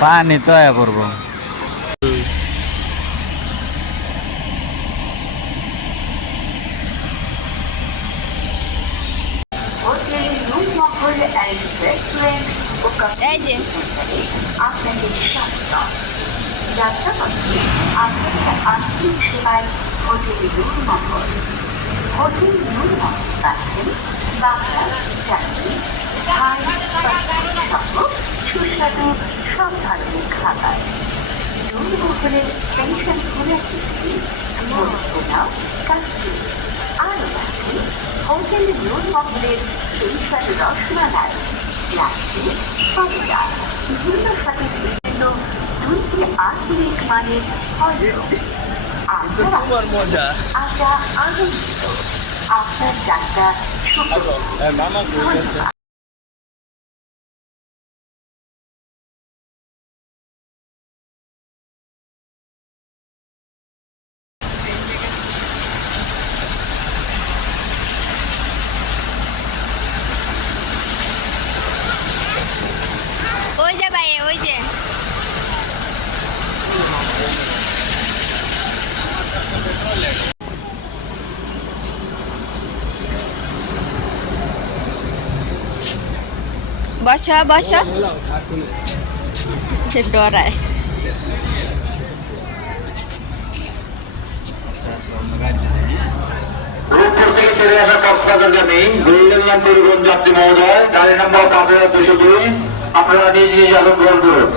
পানি তয়া করবো। এই যে যাত্রাপথে আপনাদের আর্থিক সেবায় হোটেল নূরমহল। হোটেল নূরমহল পাচ্ছেন বাংলা, চাকরি, ধান, সুস্বাদু সব ধরনের খাবার। নূরমহলের স্পেশাল ভুনা খিচুড়ি, পোলাও, কাচ্চি। আরও আছে হোটেল নূরমহলের স্পেশাল রসমালাই, লাচ্ছি, পরোটা, বিভিন্ন স্বাদের বিভিন্ন 2টি আধুনিক মানের আমরা আনন্দিত আপনার যাত্রা শুভ। ওই যে ভাই ওই যে বসা বসা ডরায়। রূপপুর থেকে ছেড়ে আসা কক্সবাজারগামী গোল্ডেন লাইন পরিবহন যাত্রী মহোদয়, গাড়ি নম্বর 5202, আপনারা নিজ নিজ আসন গ্রহণ করুন।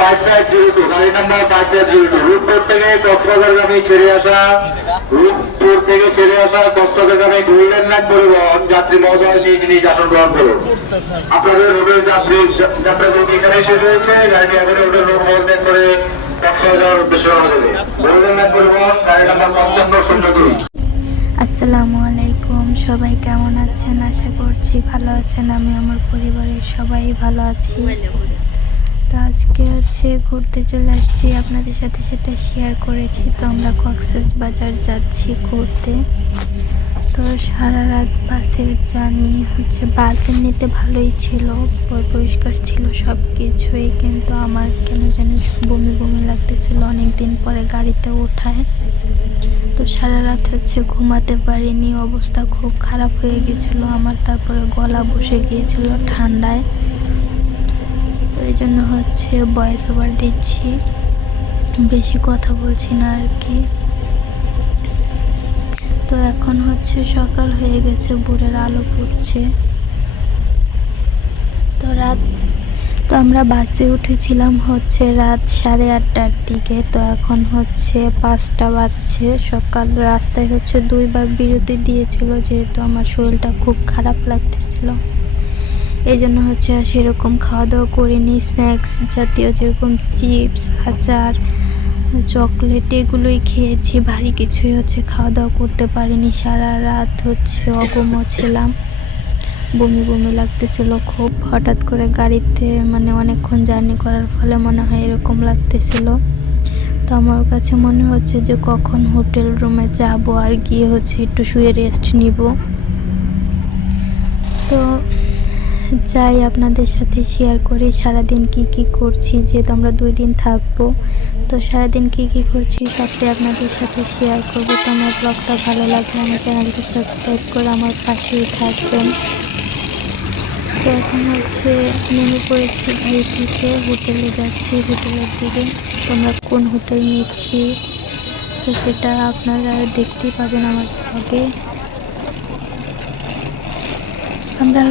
5502, গাড়ি নম্বর 5502, রূপপুর থেকে কক্সবাজারগামী ছেড়ে আসা কক্সবাজারগামী গোল্ডেন লাইন পরিবহন যাত্রী মহোদয়, নিজ নিজ আসন গ্রহণ করুন। আপনাদের হোটেল যাত্রা এখানে শেষ হয়েছে। গাড়িটি এখন হোটেল নূরমহল ত্যাগ করে কক্সবাজার উদ্দেশ্যে রওনা দেবে। গোল্ডেন লাইন পরিবহন, গাড়ি নম্বর 5502। আসসালামু আলাইকুম, সবাই কেমন আছেন? আশা করছি ভালো আছেন। আমি আমার পরিবারের সবাই ভালো আছি। তো আজকে ঘুরতে চলে আসছি, আপনাদের সাথে সেটা শেয়ার করেছি। তো আমরা কক্সবাজার যাচ্ছি ঘুরতে। তো সারা রাত বাসের জার্নি বাস এমনিতে ভালোই ছিল, পরিষ্কার ছিল সব কিছুই, কিন্তু আমার কেন জানি বমি বমি লাগতেছিল অনেক দিন পরে গাড়িতে ওঠায়। তো সারা রাত ঘুমাতে পারিনি, অবস্থা খুব খারাপ হয়ে গেছিল আমার। তারপরে গলা বসে গিয়েছিল ঠান্ডায়। তো এই জন্য ভয়েস ওভার দিচ্ছি, বেশি কথা বলছি না আর কি। তো এখন সকাল হয়ে গেছে, ভোরের আলো পড়ছে। তো আমরা বাসে উঠেছিলাম রাত 8:30টার দিকে। তো এখন 5টা বাজছে সকাল। রাস্তায় 2বার বিরতি দিয়েছিল, যেহেতু আমার শরীরটা খুব খারাপ লাগতেছিল। এই জন্য সেরকম খাওয়া দাওয়া করিনি। স্ন্যাক্স জাতীয় যেরকম চিপস, আচার, চকলেট এগুলোই খেয়েছি। ভারী কিছুই খাওয়া দাওয়া করতে পারিনি। সারা রাত অগম্য ছিলাম, বমি বমি লাগতেছিল খুব। হঠাৎ করে গাড়িতে অনেকক্ষণ জার্নি করার ফলে মনে হয় এরকম লাগতেছিল। তো আমার কাছে মনে হচ্ছে যে কখন হোটেল রুমে যাব আর গিয়ে একটু শুয়ে রেস্ট নিব। তো যাই আপনাদের সাথে শেয়ার করি সারাদিন কি করছি, যেহেতু আমরা 2 দিন থাকবো। তো সারাদিন কি করছি সবটাই আপনাদের সাথে শেয়ার করব। তো আমার ব্লগটা ভালো লাগলে আমার চ্যানেলটি সাবস্ক্রাইব করে আমার পাশেই থাকবেন। তো এখন নেমে পড়েছি গাড়ি থেকে, হোটেলে যাচ্ছি, হোটেলের দিকে। তোমরা কোন হোটেল নিচ্ছি তো সেটা আপনারা দেখতেই পাবেন আমার ব্লগে। আমরা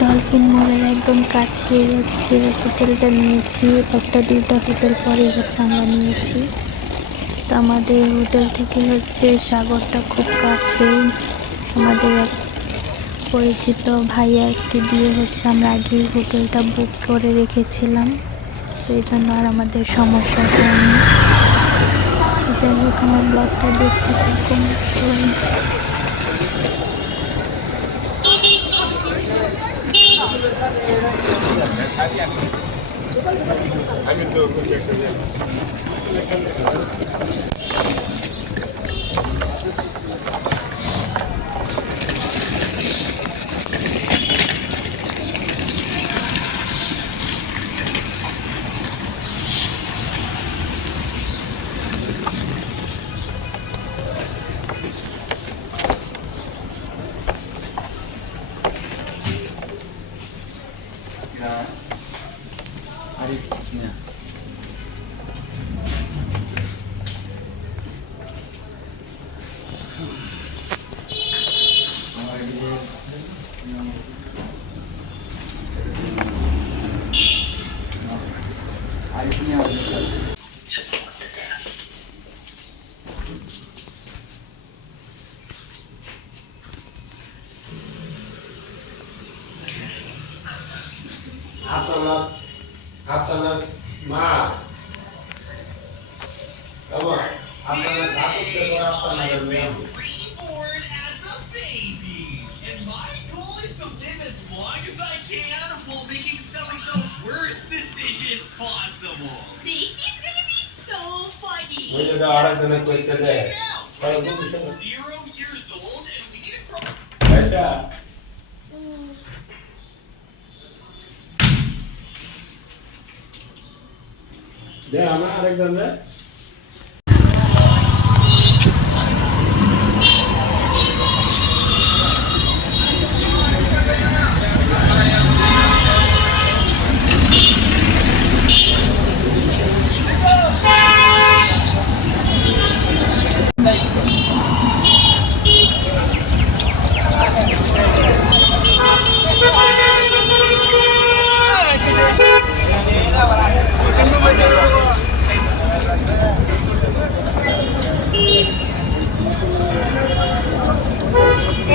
ডলফিন মোড়ের একদম কাছে হোটেলটা নিয়েছি। 1-2টা হোটেল পরে আমরা নিয়েছি। তো আমাদের হোটেল থেকে সাগরটা খুব কাছেই। আমাদের এক পরিচিত ভাইয়াকে দিয়ে আমরা আগেই হোটেলটা বুক করে রেখেছিলাম। তো এই জন্য আর আমাদের সমস্যা হয়নি। যাই হোক, আমার ব্লগটা দেখতে থাকুন। Absolut mal. Aber absolut Reborn as a baby, and my goal is to live as long as I can while making some of the worst decisions possible. This is gonna be so funny. Hoje da hora que eu não conheço Check dele. it out. Right now I'm 0 years old, and we need to grow. Vai já. Ya, ama Alexander.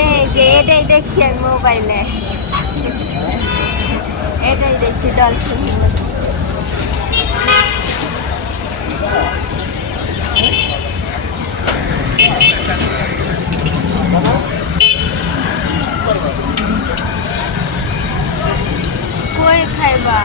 এই যে এটাই দেখছি আমি মোবাইলে, এটাই দেখছি dolphin. কই খাইবা?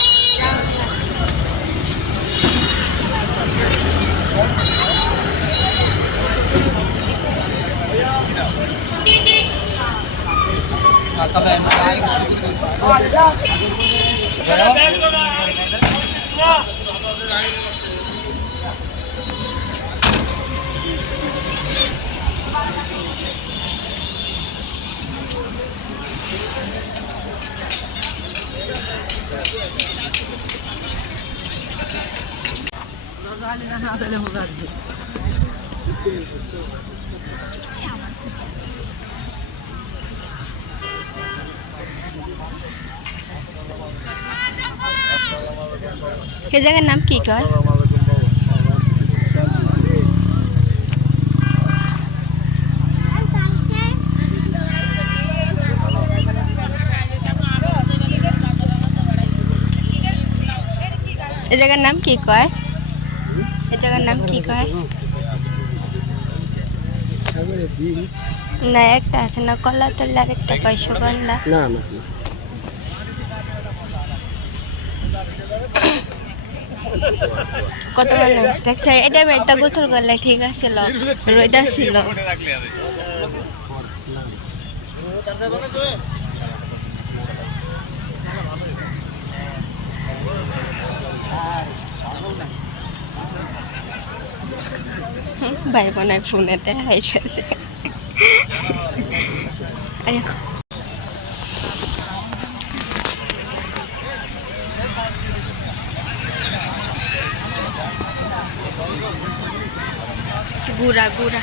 এই জায়গার নাম কি কয়? এই জায়গার নাম কি কয়? এই জায়গার নাম কি কয়? না একটা আছে না কলাতলা, আর একটা কয় সুগন্ধা। না না কত মানুষ দেখছে এটা মেয়েটা গোসল করলে ঠিক আছিল, রোদা ছিল। ভাই বোনের ফোনেতে হাইতেছে। গুড়া গুড়া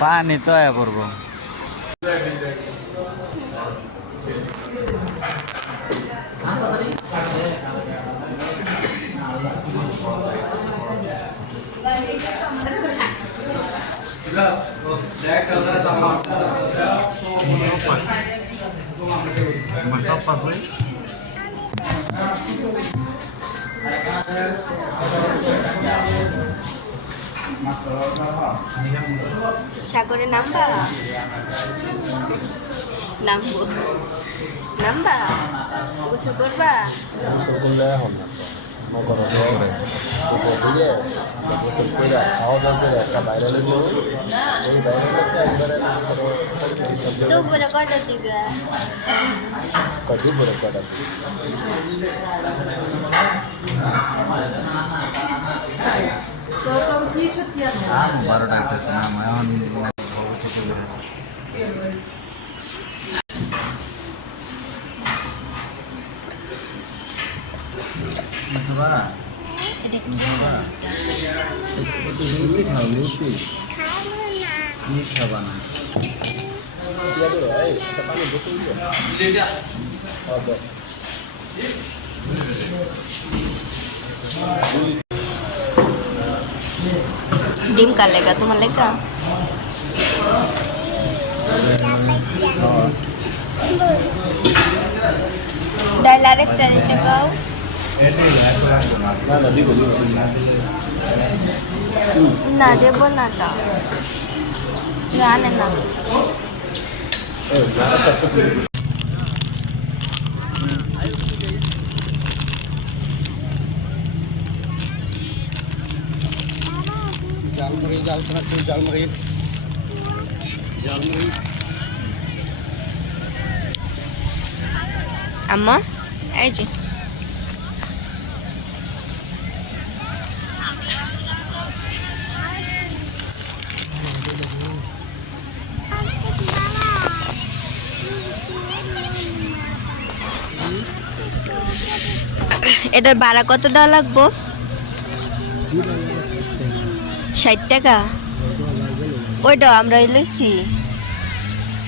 পানি তৈরি করবো। সাগরে নামবা নামবো নামবা গোসল করবা গোসল করলে এখন না মকর করে বুঝে গোসল করে খাওয়া দাওয়া করে একটা বাইরে নিয়ে এই বাইরে একবারে তো বলে কয়টা দিবে কটি পরে কটা বারোটা একটা সময় এখন খাবা না ডিম কার লেগা তোমার লেগা ডাইল আরেকটা দিতে গাও না দেব না তা জানে না আম্মা এই যে এটার ভাড়া কত দেওয়া লাগবো 60 টাকা ওইটা আমরা লইছি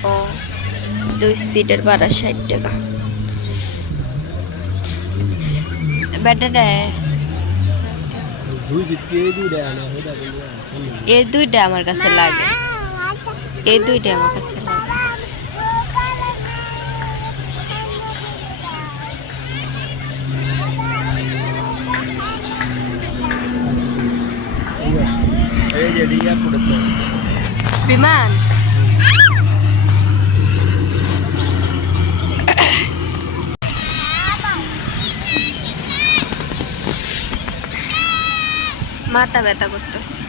ও 2 সিটের ভাড়া 60 টাকা ব্যাটাটা এই দুইটা আমার কাছে লাগে এই দুইটা আমার কাছে লাগে বিমান মাথা ব্যথা করতেছে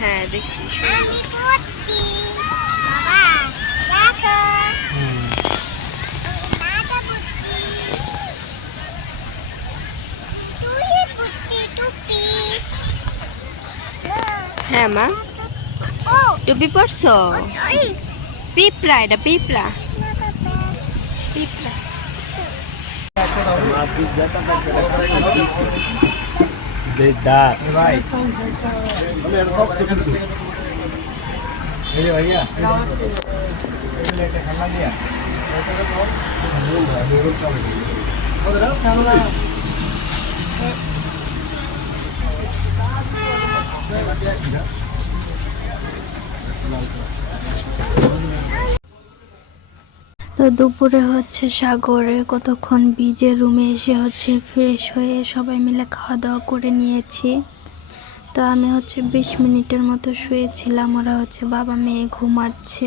হ্যাঁ দেখছি হ্যাঁ মা টুপি পরছো পিঁপড়া এটা পিঁপড়া পিঁপড়া ভাই তো দুপুরে হচ্ছে সাগরে কতক্ষণ বিজে রুমে এসে হচ্ছে ফ্রেশ হয়ে সবাই মিলে খাওয়া দাওয়া করে নিয়েছি। তো আমি হচ্ছে 20 মিনিটের মতো শুয়েছিলাম, ওরা হচ্ছে বাবা মেয়ে ঘুমাচ্ছে।